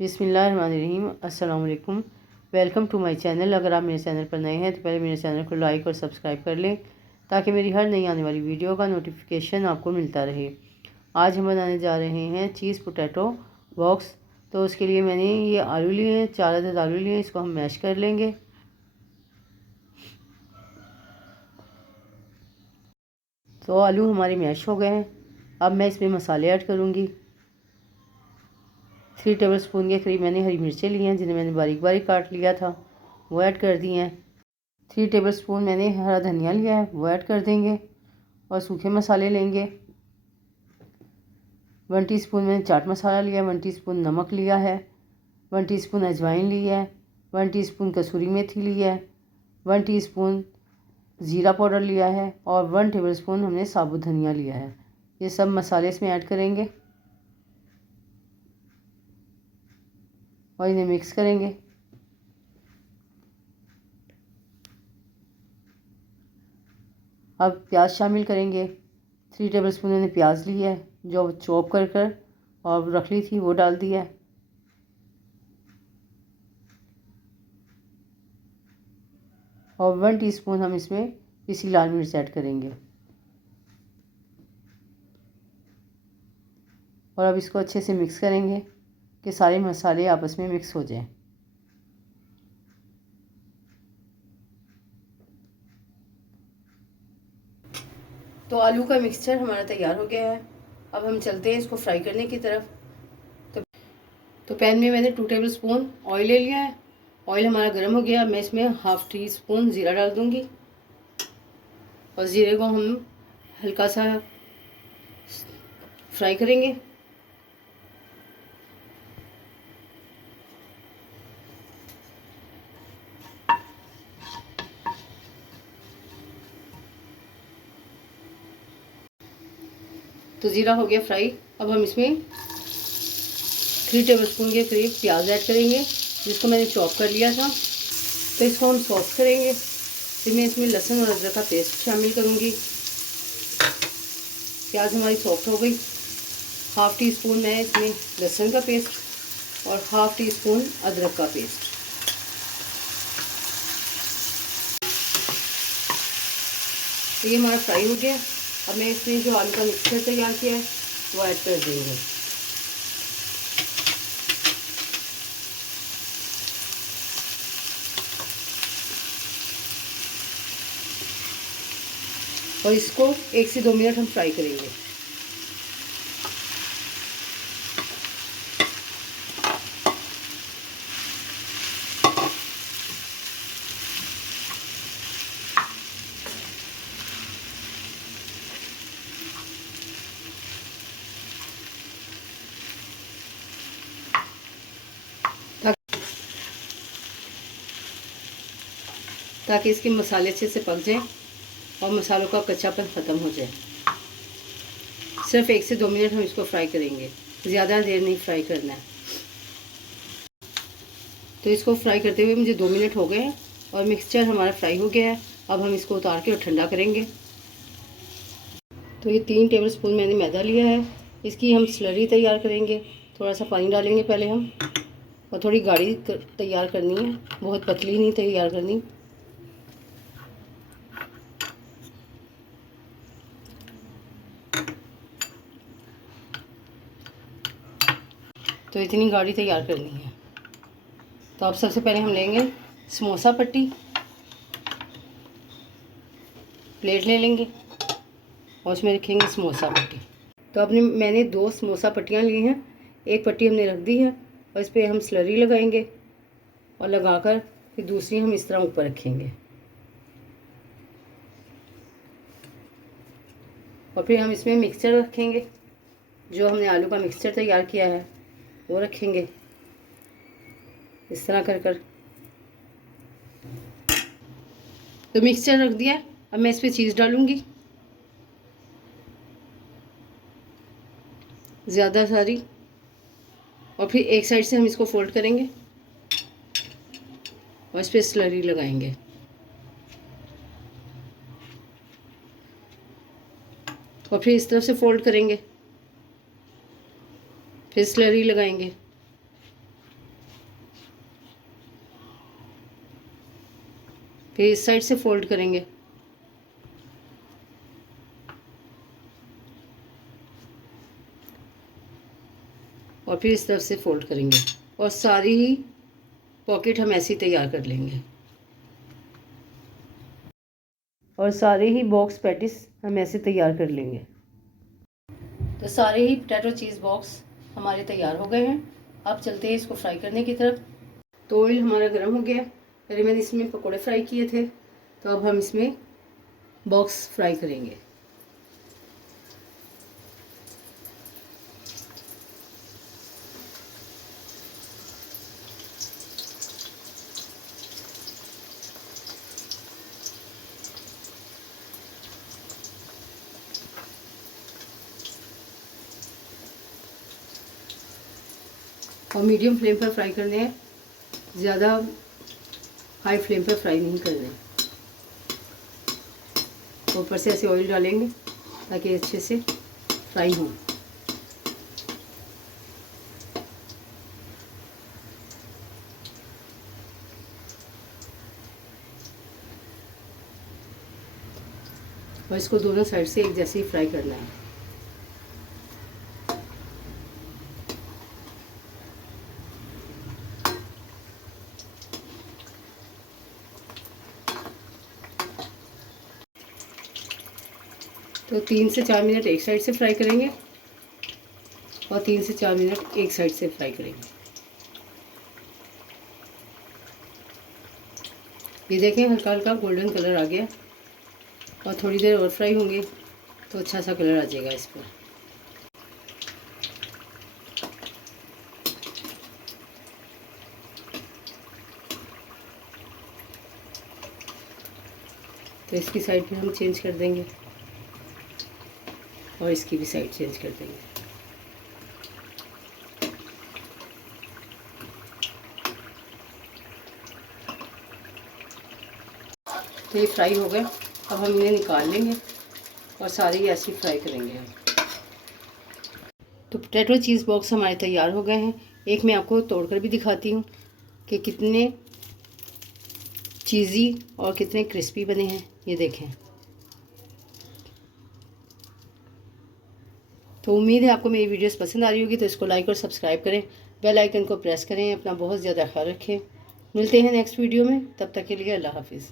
बिस्मिल्लाहिर्रहमानिर्रहीम। अस्सलाम वालेकुम। Welcome to my channel. अगर आप मेरे चैनल पर नए हैं तो पहले मेरे चैनल को लाइक और सब्सक्राइब कर लें ताकि मेरी हर नई आने वाली वीडियो का नोटिफिकेशन आपको मिलता रहे। आज हम बनाने जा रहे हैं चीज़ पोटैटो बॉक्स। तो उसके लिए मैंने ये आलू लिए हैं, 4 अदद आलू लिए हैं। इसको हम मैश कर लेंगे। तो आलू हमारे मैश हो गए हैं। अब मैं इसमें मसाले ऐड करूँगी। 3 टेबल स्पून के करीब मैंने हरी मिर्चें ली हैं, जिन्हें मैंने बारीक बारीक काट लिया था, वो ऐड कर दी हैं। 3 टेबल स्पून मैंने हरा धनिया लिया है, वो ऐड कर देंगे। और सूखे मसाले लेंगे। 1 टीस्पून मैंने चाट मसाला लिया है, 1 टीस्पून नमक लिया है, 1 टीस्पून अजवाइन ली है, 1 टीस्पून कसूरी मेथी ली है, 1 टीस्पून ज़ीरा पाउडर लिया है और 1 टेबल स्पून हमने साबुत धनिया लिया है। ये सब मसाले इसमें ऐड करेंगे और इन्हें मिक्स करेंगे। अब प्याज शामिल करेंगे। 3 टेबल स्पून मैंने प्याज ली है, जो चॉप कर और रख ली थी, वो डाल दी है। और 1 टीस्पून हम इसमें पिसी लाल मिर्च ऐड करेंगे। और अब इसको अच्छे से मिक्स करेंगे कि सारे मसाले आपस में मिक्स हो जाएं। तो आलू का मिक्सचर हमारा तैयार हो गया है। अब हम चलते हैं इसको फ्राई करने की तरफ। तो पैन में मैंने 2 टेबल स्पून ऑयल ले लिया है। ऑयल हमारा गर्म हो गया। मैं इसमें हाफ़ टी स्पून ज़ीरा डाल दूँगी और ज़ीरे को हम हल्का सा फ्राई करेंगे। तो ज़ीरा हो गया फ्राई। अब हम इसमें 3 टेबल स्पून के करीब प्याज ऐड करेंगे, जिसको मैंने चॉप कर लिया था। तो इसको हम सॉफ्ट करेंगे। फिर मैं इसमें लहसुन और अदरक का पेस्ट शामिल करूँगी। प्याज हमारी सॉफ्ट हो गई। हाफ़ टी स्पून मैं इसमें लहसुन का पेस्ट और हाफ़ टी स्पून अदरक का पेस्ट। तो ये हमारा फ्राई हो गया। अब मैं इसमें जो आलू का मिक्सचर तैयार किया है वो ऐड कर देंगे। और इसको 1 से 2 मिनट हम फ्राई करेंगे। ताकि इसके मसाले अच्छे से पक जाएं और मसालों का कच्चापन ख़त्म हो जाए। सिर्फ 1 से 2 मिनट हम इसको फ्राई करेंगे, ज़्यादा देर नहीं फ्राई करना है। तो इसको फ्राई करते हुए मुझे 2 मिनट हो गए हैं और मिक्सचर हमारा फ्राई हो गया है। अब हम इसको उतार के और ठंडा करेंगे। तो ये 3 टेबल स्पून मैंने मैदा लिया है। इसकी हम स्लरी तैयार करेंगे। थोड़ा सा पानी डालेंगे पहले हम, और थोड़ी गाढ़ी तैयार करनी है, बहुत पतली नहीं तैयार करनी। तो इतनी गाढ़ी तैयार करनी है। तो अब सबसे पहले हम लेंगे समोसा पट्टी, प्लेट ले लेंगे और उसमें रखेंगे समोसा पट्टी। तो अब मैंने 2 समोसा पट्टियाँ ली हैं। एक पट्टी हमने रख दी है और इस पर हम स्लरी लगाएंगे और लगाकर फिर दूसरी हम इस तरह ऊपर रखेंगे। और फिर हम इसमें मिक्सचर रखेंगे, जो हमने आलू का मिक्सचर तैयार किया है वो रखेंगे इस तरह कर। तो मिक्सचर रख दिया। अब मैं इस पर चीज़ डालूँगी, ज़्यादा सारी। और फिर एक साइड से हम इसको फोल्ड करेंगे और इस पर स्लरी लगाएंगे। और फिर इस तरफ से फोल्ड करेंगे, फिर स्लरी लगाएंगे फिर इस साइड से फोल्ड करेंगे और फिर इस तरफ से फोल्ड करेंगे और सारी ही पॉकेट हम ऐसे ही तैयार कर लेंगे और सारे ही बॉक्स पैटिस हम ऐसे तैयार कर लेंगे। तो सारे ही पोटैटो चीज़ बॉक्स हमारे तैयार हो गए हैं। अब चलते हैं इसको फ्राई करने की तरफ। तो ऑयल हमारा गर्म हो गया। पहले मैंने इसमें पकोड़े फ्राई किए थे, तो अब हम इसमें बॉक्स फ्राई करेंगे। और मीडियम फ्लेम पर फ्राई करने हैं, ज़्यादा हाई फ्लेम पर फ्राई नहीं करने। ऊपर से ऐसे ऑयल डालेंगे ताकि अच्छे से फ्राई हो। और इसको दोनों साइड से एक जैसे ही फ्राई करना है। तो 3 से 4 मिनट एक साइड से फ्राई करेंगे और 3 से 4 मिनट एक साइड से फ्राई करेंगे। ये देखें हल्का हल्का गोल्डन कलर आ गया और थोड़ी देर और फ्राई होंगे तो अच्छा सा कलर आ जाएगा इस पर। तो इसकी साइड भी हम चेंज कर देंगे और इसकी भी साइड चेंज कर देंगे। तो ये फ्राई हो गए। अब हम इन्हें निकाल लेंगे और सारे ही ऐसे फ्राई करेंगे हम। तो पोटैटो चीज़ बॉक्स हमारे तैयार हो गए हैं। एक मैं आपको तोड़कर भी दिखाती हूँ कि कितने चीज़ी और कितने क्रिस्पी बने हैं। ये देखें। तो उम्मीद है आपको मेरी वीडियोस पसंद आ रही होगी। तो इसको लाइक और सब्सक्राइब करें, बेल आइकन को प्रेस करें। अपना बहुत ज़्यादा ख्याल रखें। मिलते हैं नेक्स्ट वीडियो में, तब तक के लिए अल्लाह हाफिज़।